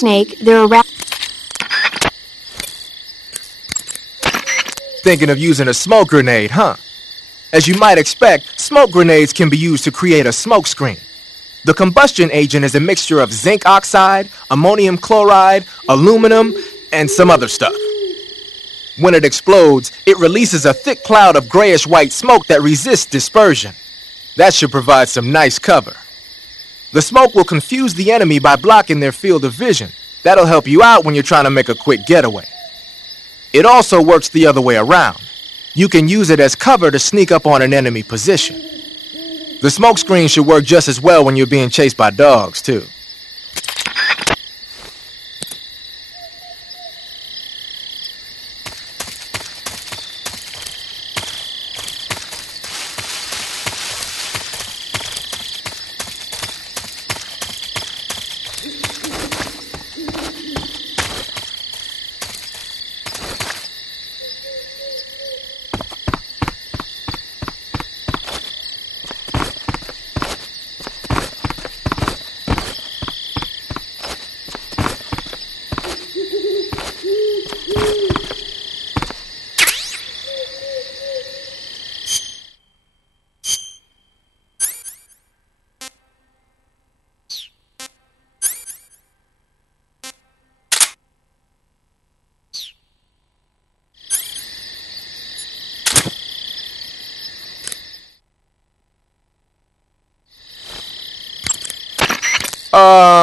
Snake, there are Thinking of using a smoke grenade, huh? As you might expect, smoke grenades can be used to create a smoke screen. The combustion agent is a mixture of zinc oxide, ammonium chloride, aluminum, and some other stuff. When it explodes, it releases a thick cloud of grayish-white smoke that resists dispersion. That should provide some nice cover. The smoke will confuse the enemy by blocking their field of vision. That'll help you out when you're trying to make a quick getaway. It also works the other way around. You can use it as cover to sneak up on an enemy position. The smoke screen should work just as well when you're being chased by dogs, too.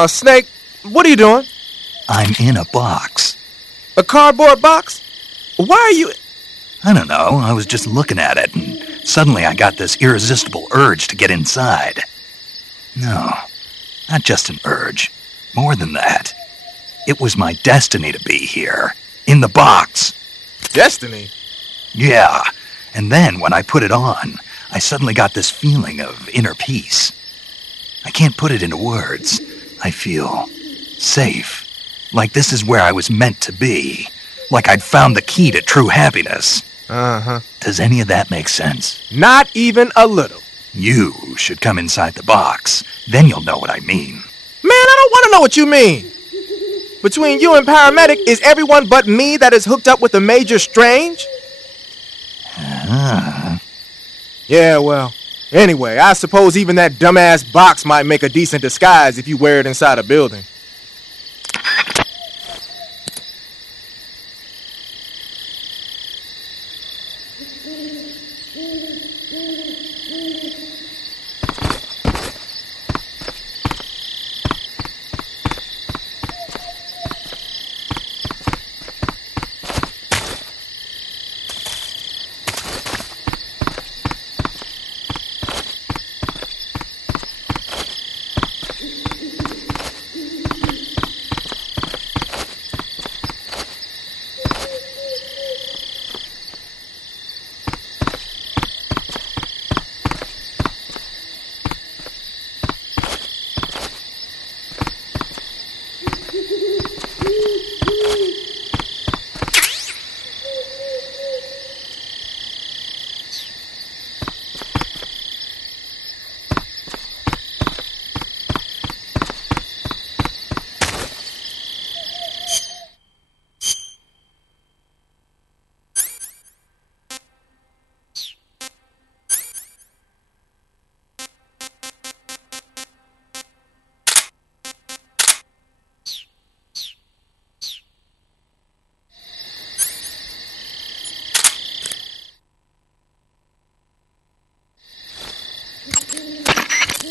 Snake, what are you doing? I'm in a box. A cardboard box? Why are you... I don't know, I was just looking at it, and suddenly I got this irresistible urge to get inside. No, not just an urge. More than that. It was my destiny to be here, in the box. Destiny? Yeah, and then when I put it on, I suddenly got this feeling of inner peace. I can't put it into words. I feel safe. Like this is where I was meant to be. Like I'd found the key to true happiness. Uh-huh. Does any of that make sense? Not even a little. You should come inside the box. Then you'll know what I mean. Man, I don't want to know what you mean. Between you and paramedic, is everyone but me that is hooked up with a Major Strange? Yeah, well, anyway, I suppose even that dumbass box might make a decent disguise if you wear it inside a building.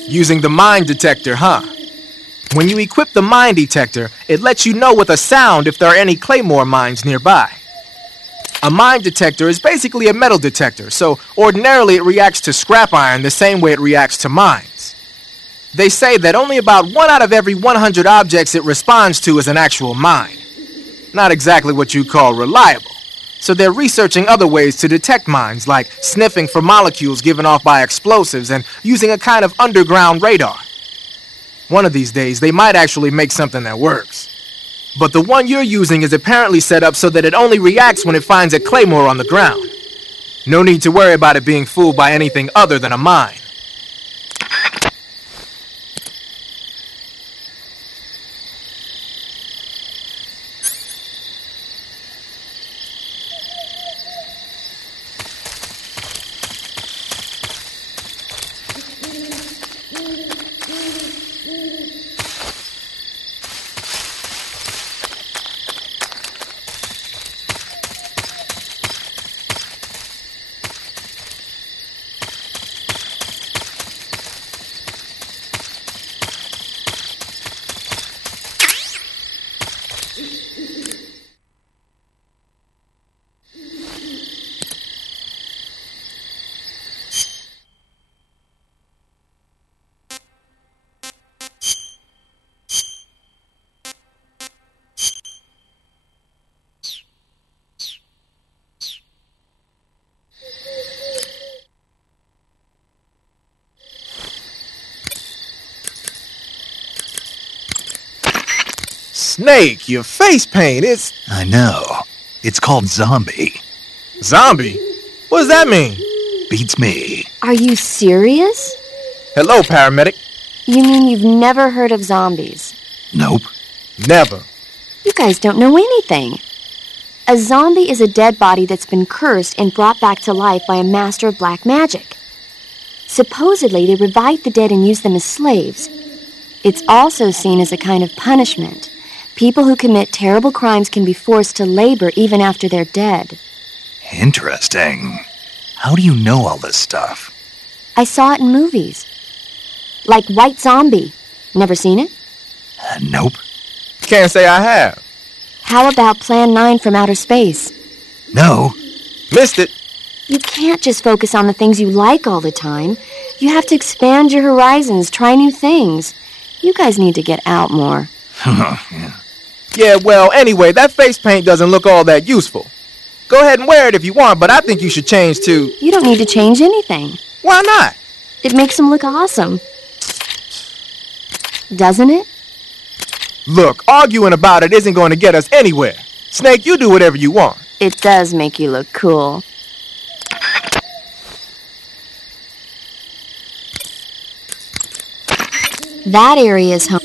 Using the mine detector, huh? When you equip the mine detector, it lets you know with a sound if there are any claymore mines nearby. A mine detector is basically a metal detector, so ordinarily it reacts to scrap iron the same way it reacts to mines. They say that only about 1 out of every 100 objects it responds to is an actual mine. Not exactly what you call reliable. So they're researching other ways to detect mines, like sniffing for molecules given off by explosives and using a kind of underground radar. One of these days, they might actually make something that works. But the one you're using is apparently set up so that it only reacts when it finds a claymore on the ground. No need to worry about it being fooled by anything other than a mine. Snake, your face paint, it's... I know. It's called zombie. Zombie? What does that mean? Beats me. Are you serious? Hello, paramedic. You mean you've never heard of zombies? Nope. Never. You guys don't know anything. A zombie is a dead body that's been cursed and brought back to life by a master of black magic. Supposedly, they revive the dead and use them as slaves. It's also seen as a kind of punishment. People who commit terrible crimes can be forced to labor even after they're dead. Interesting. How do you know all this stuff? I saw it in movies. Like White Zombie. Never seen it? Nope. Can't say I have. How about Plan 9 from Outer Space? No. Missed it. You can't just focus on the things you like all the time. You have to expand your horizons, try new things. You guys need to get out more. Yeah, well, anyway, that face paint doesn't look all that useful. Go ahead and wear it if you want, but I think you should change to... You don't need to change anything. Why not? It makes them look awesome. Doesn't it? Look, arguing about it isn't going to get us anywhere. Snake, you do whatever you want. It does make you look cool. That area is home.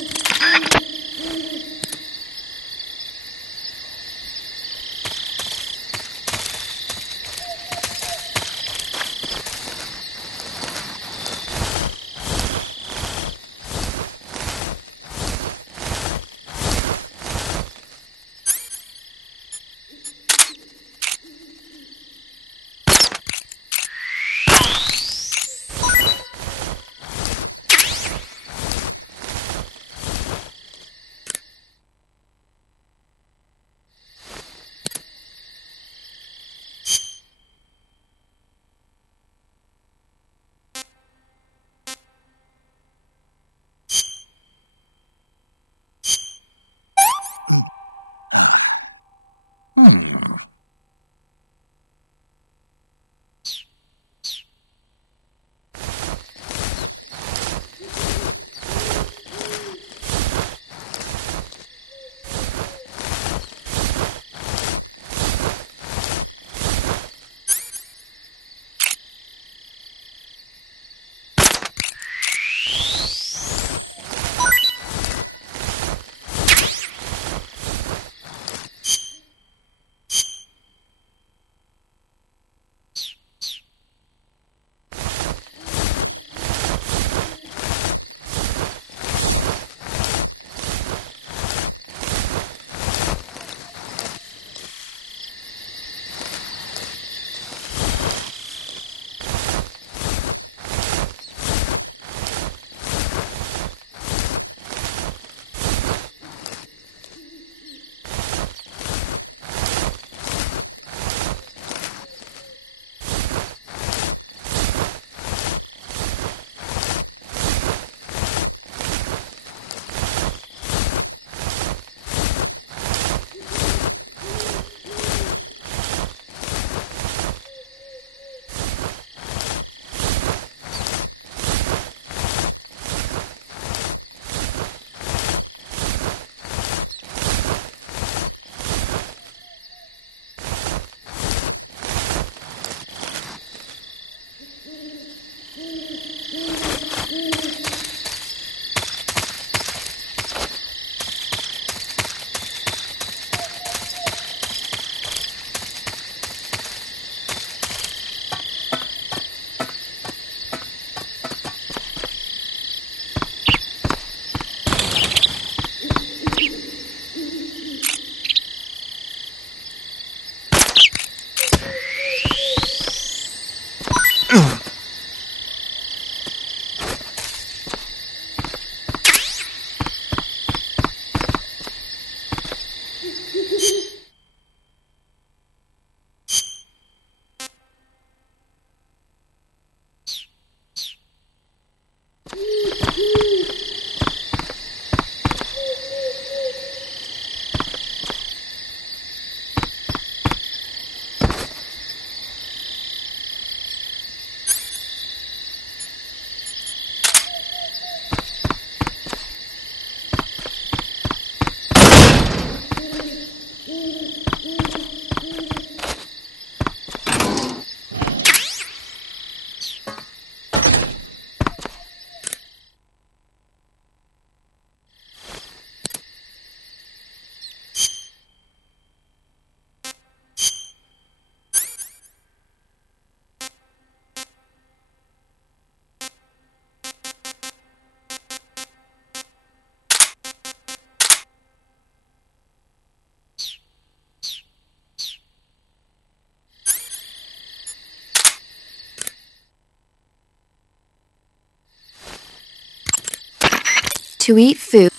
To eat food.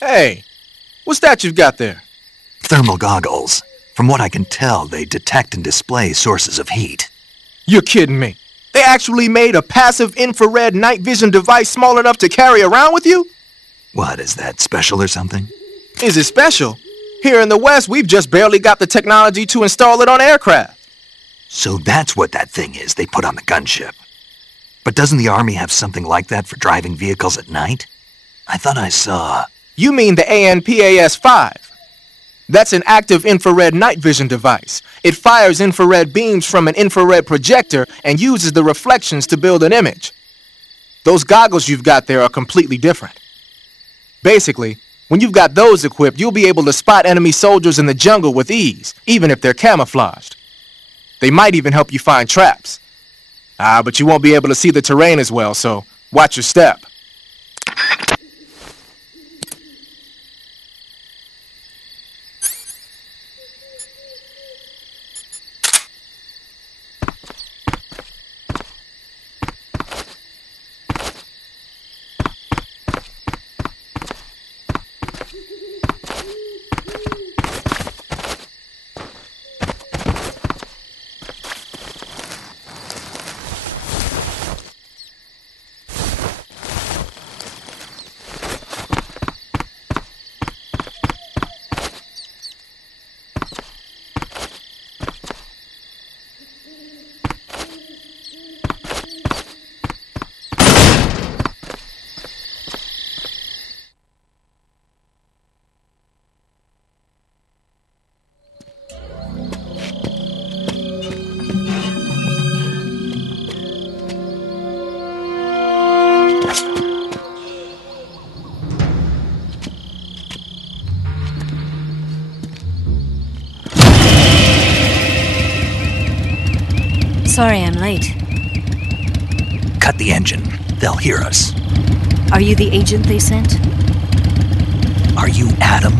Hey, what's that you've got there? Thermal goggles. From what I can tell, they detect and display sources of heat. You're kidding me. They actually made a passive infrared night vision device small enough to carry around with you? What, is that special or something? Is it special? Here in the West, we've just barely got the technology to install it on aircraft. So that's what that thing is they put on the gunship. But doesn't the Army have something like that for driving vehicles at night? I thought I saw... You mean the ANPAS-5? That's an active infrared night vision device. It fires infrared beams from an infrared projector and uses the reflections to build an image. Those goggles you've got there are completely different. Basically, when you've got those equipped, you'll be able to spot enemy soldiers in the jungle with ease, even if they're camouflaged. They might even help you find traps. But you won't be able to see the terrain as well, so watch your step. Sorry I'm late. Cut the engine. They'll hear us. Are you the agent they sent? Are you Adam?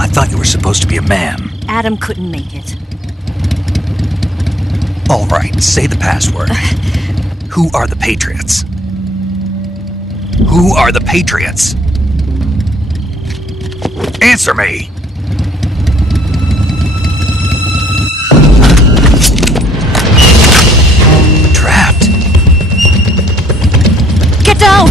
I thought you were supposed to be a man. Adam couldn't make it. All right, say the password. Who are the Patriots? Who are the Patriots? Answer me! Trapped. Get down!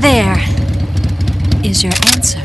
There is your answer.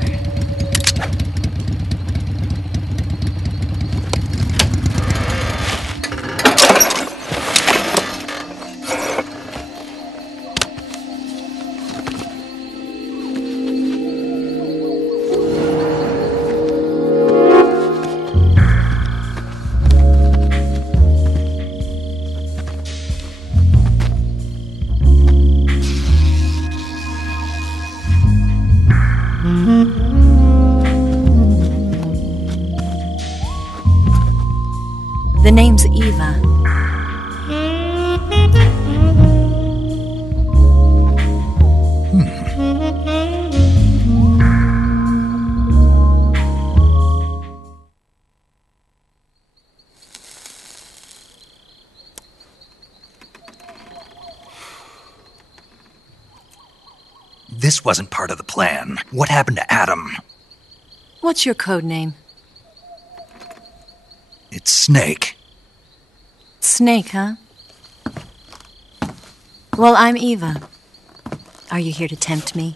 The name's Eva. This wasn't part of the plan. What happened to Adam? What's your code name? It's Snake. Snake, huh? Well, I'm Eva. Are you here to tempt me?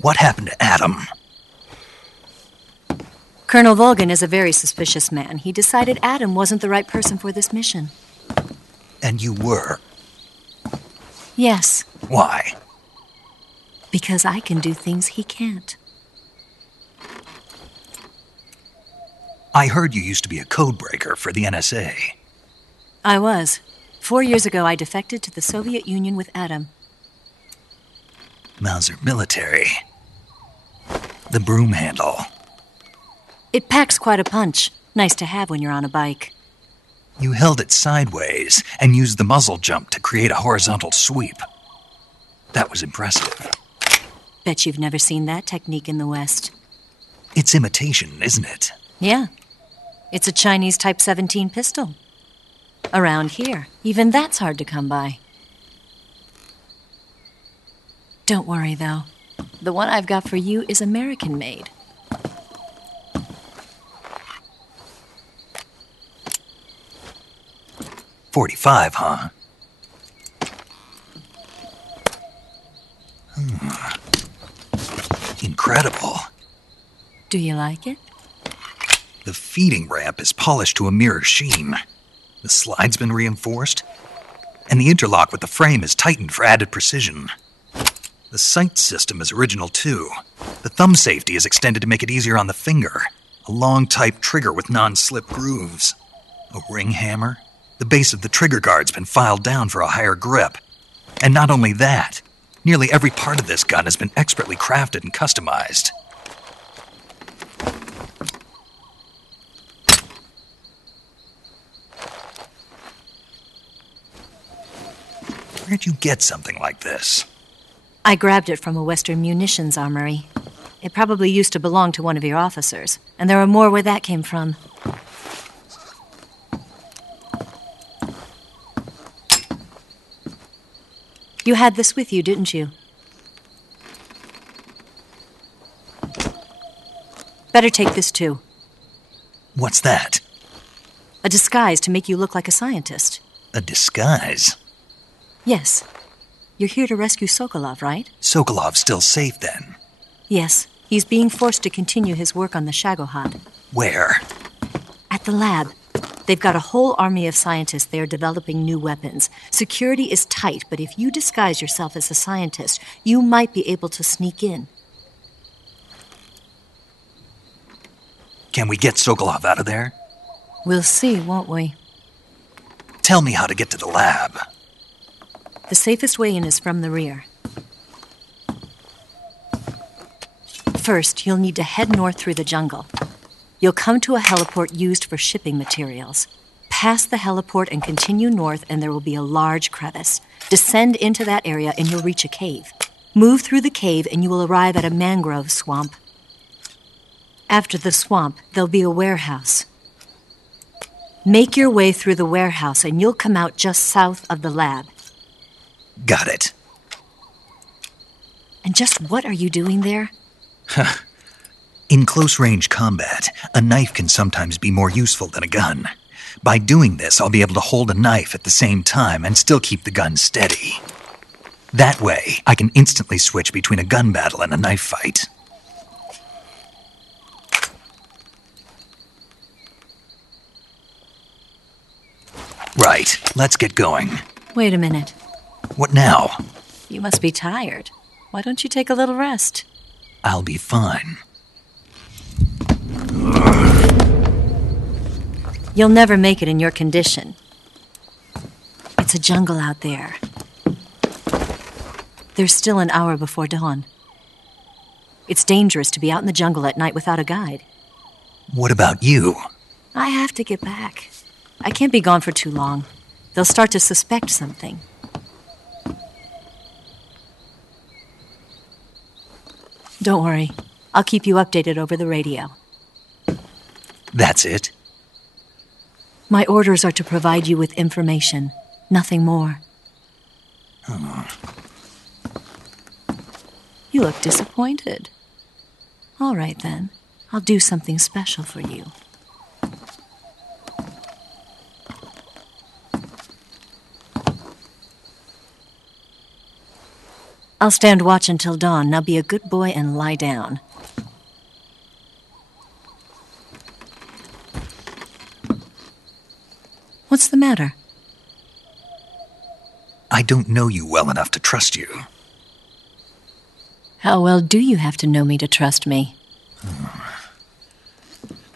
What happened to Adam? Colonel Volgan is a very suspicious man. He decided Adam wasn't the right person for this mission. And you were. Yes, Why? because I can do things he can't. I heard you used to be a codebreaker for the NSA. I was. 4 years ago, I defected to the Soviet Union with Adam. Mauser military. The broom handle. It packs quite a punch. Nice to have when you're on a bike. You held it sideways and used the muzzle jump to create a horizontal sweep. That was impressive. Bet you've never seen that technique in the West. It's imitation, isn't it? Yeah. It's a Chinese Type 17 pistol. Around here, even that's hard to come by. Don't worry, though. The one I've got for you is American-made. .45, huh? incredible. Do you like it? The feeding ramp is polished to a mirror sheen. The slide's been reinforced, and the interlock with the frame is tightened for added precision. The sight system is original too. The thumb safety is extended to make it easier on the finger. A long type trigger with non-slip grooves. A ring hammer. The base of the trigger guard's been filed down for a higher grip. And not only that, nearly every part of this gun has been expertly crafted and customized. Where'd you get something like this? I grabbed it from a Western munitions armory. It probably used to belong to one of your officers, and there are more where that came from. You had this with you, didn't you? Better take this too. What's that? A disguise to make you look like a scientist. A disguise? Yes. You're here to rescue Sokolov, right? Sokolov's still safe then? Yes. He's being forced to continue his work on the Shagohod. Where? At the lab. They've got a whole army of scientists there developing new weapons. Security is tight, but if you disguise yourself as a scientist, you might be able to sneak in. Can we get Sokolov out of there? We'll see, won't we? Tell me how to get to the lab. The safest way in is from the rear. First, you'll need to head north through the jungle. You'll come to a heliport used for shipping materials. Pass the heliport and continue north, and there will be a large crevice. Descend into that area, and you'll reach a cave. Move through the cave, and you will arrive at a mangrove swamp. After the swamp, there'll be a warehouse. Make your way through the warehouse, and you'll come out just south of the lab. Got it. And just what are you doing there? In close-range combat, a knife can sometimes be more useful than a gun. By doing this, I'll be able to hold a knife at the same time and still keep the gun steady. That way, I can instantly switch between a gun battle and a knife fight. Right, let's get going. Wait a minute. What now? You must be tired. Why don't you take a little rest? I'll be fine. You'll never make it in your condition. It's a jungle out there. There's still an hour before dawn. It's dangerous to be out in the jungle at night without a guide. What about you? I have to get back. I can't be gone for too long. They'll start to suspect something. Don't worry. I'll keep you updated over the radio. That's it? My orders are to provide you with information, nothing more. You look disappointed. All right, then. I'll do something special for you. I'll stand watch until dawn. Now be a good boy and lie down. What's the matter? I don't know you well enough to trust you. How well do you have to know me to trust me?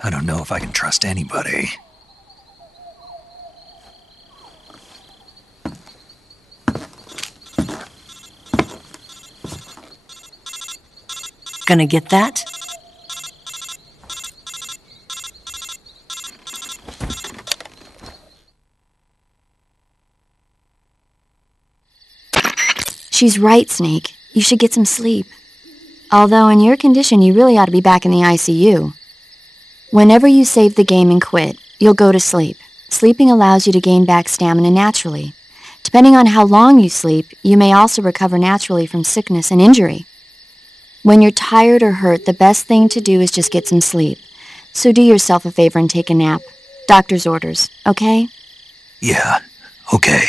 I don't know if I can trust anybody. Gonna get that? She's right, Snake. You should get some sleep. Although in your condition, you really ought to be back in the ICU. Whenever you save the game and quit, you'll go to sleep. Sleeping allows you to gain back stamina naturally. Depending on how long you sleep, you may also recover naturally from sickness and injury. When you're tired or hurt, the best thing to do is just get some sleep. So do yourself a favor and take a nap. Doctor's orders, okay? Yeah, okay.